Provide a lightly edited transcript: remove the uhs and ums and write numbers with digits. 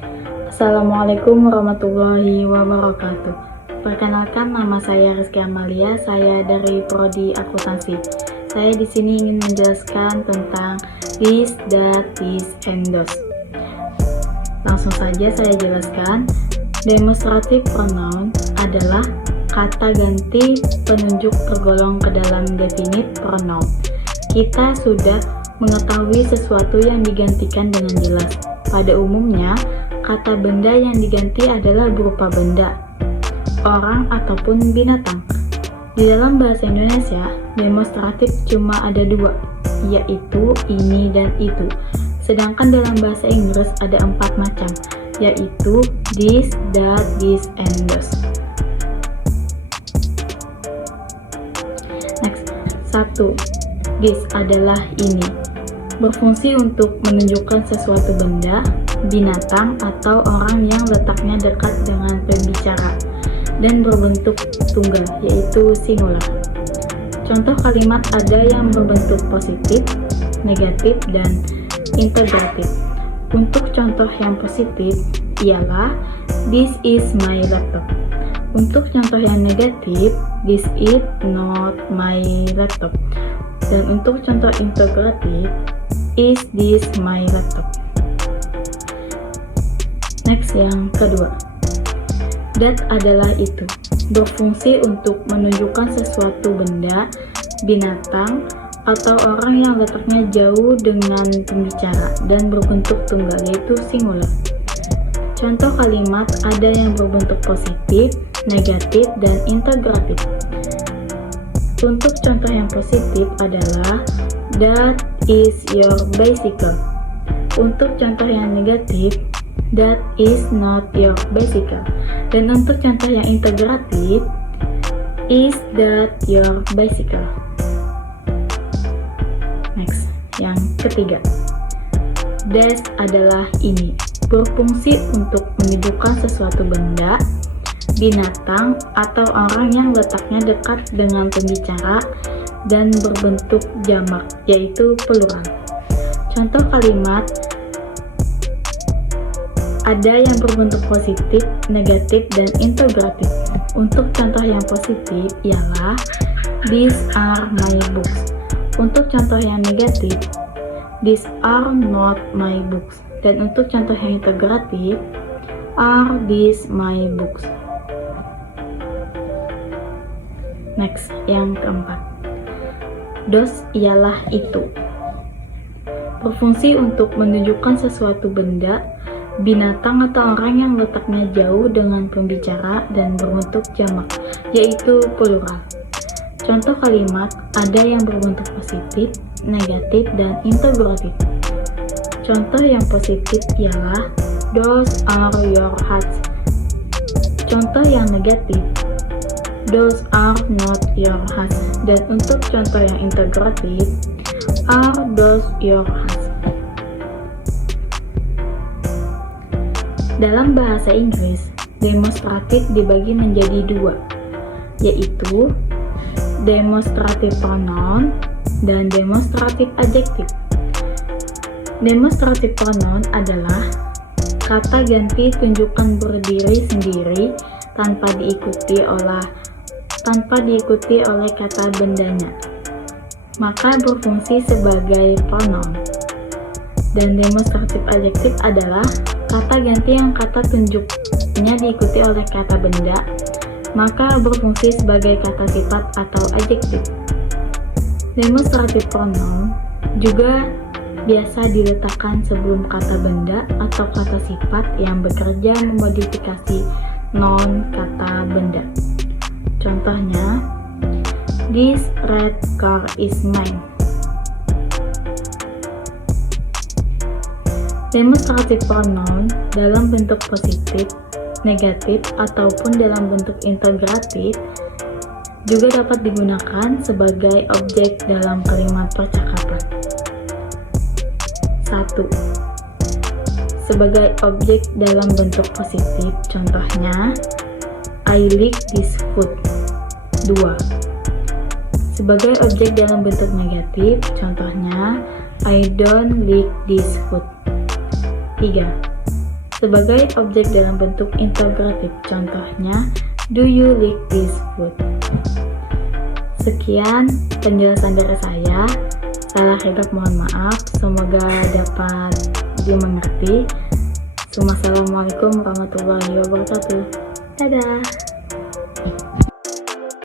Assalamualaikum warahmatullahi wabarakatuh. Perkenalkan, nama saya Rizky Amalia, saya dari Prodi Akuntansi. Saya di sini ingin menjelaskan tentang this, that, this, and those. Langsung saja saya jelaskan. Demonstrative pronoun adalah kata ganti penunjuk tergolong ke dalam definite pronoun. Kita sudah mengetahui sesuatu yang digantikan dengan jelas. Pada umumnya, kata benda yang diganti adalah berupa benda, orang, ataupun binatang. Di dalam bahasa Indonesia, demonstratif cuma ada dua, yaitu ini dan itu. Sedangkan dalam bahasa Inggris ada 4 macam, yaitu this, that, this, and those. Next, 1. This adalah ini. Berfungsi untuk menunjukkan sesuatu benda, binatang, atau orang yang letaknya dekat dengan pembicara dan berbentuk tunggal, yaitu singular. Contoh kalimat ada yang berbentuk positif, negatif, dan integratif. Untuk contoh yang positif ialah this is my laptop. Untuk contoh yang negatif, this is not my laptop. Dan untuk contoh integratif, is this my laptop. Next, yang kedua, that adalah itu. Berfungsi untuk menunjukkan sesuatu benda, binatang, atau orang yang letaknya jauh dengan pembicara dan berbentuk tunggal, yaitu singular. Contoh kalimat ada yang berbentuk positif, negatif, dan integratif. Untuk contoh yang positif adalah that is your bicycle. Untuk contoh yang negatif, that is not your bicycle. Dan untuk contoh yang integratif, is that your bicycle. Next, yang ketiga, that adalah ini. Berfungsi untuk menunjukkan sesuatu benda, binatang, atau orang yang letaknya dekat dengan pembicara dan berbentuk jamak, yaitu plural. Contoh kalimat ada yang berbentuk positif, negatif, dan integratif. Untuk contoh yang positif ialah these are my books. Untuk contoh yang negatif, these are not my books. Dan untuk contoh yang integratif, are these my books. Next, yang keempat, those ialah itu. Berfungsi untuk menunjukkan sesuatu benda, binatang, atau orang yang letaknya jauh dengan pembicara dan berbentuk jamak, yaitu plural. Contoh kalimat ada yang berbentuk positif, negatif, dan integratif. Contoh yang positif ialah those are your hats. Contoh yang negatif, those are not your hats. Dan untuk contoh yang integratif, are those your hats. Dalam bahasa Inggris, demonstratif dibagi menjadi dua, yaitu demonstrative pronoun dan demonstrative adjective. Demonstrative pronoun adalah kata ganti tunjukkan berdiri sendiri tanpa diikuti oleh kata bendanya, maka berfungsi sebagai pronoun. Dan demonstrative adjective adalah kata ganti yang kata tunjuknya diikuti oleh kata benda, maka berfungsi sebagai kata sifat atau adjektif. Demonstrative pronoun juga biasa diletakkan sebelum kata benda atau kata sifat yang bekerja memodifikasi noun kata benda. Contohnya, this red car is mine. Demonstrative pronoun dalam bentuk positif, negatif, ataupun dalam bentuk integratif juga dapat digunakan sebagai objek dalam kalimat percakapan. 1. Sebagai objek dalam bentuk positif, contohnya I like this food. 2. Sebagai objek dalam bentuk negatif, contohnya I don't like this food. 3. sebagai objek dalam bentuk integratif. Contohnya, do you like this food? Sekian penjelasan dari saya. Salah hilaf mohon maaf. Semoga dapat dimengerti. Assalamualaikum warahmatullahi wabarakatuh. Dadah.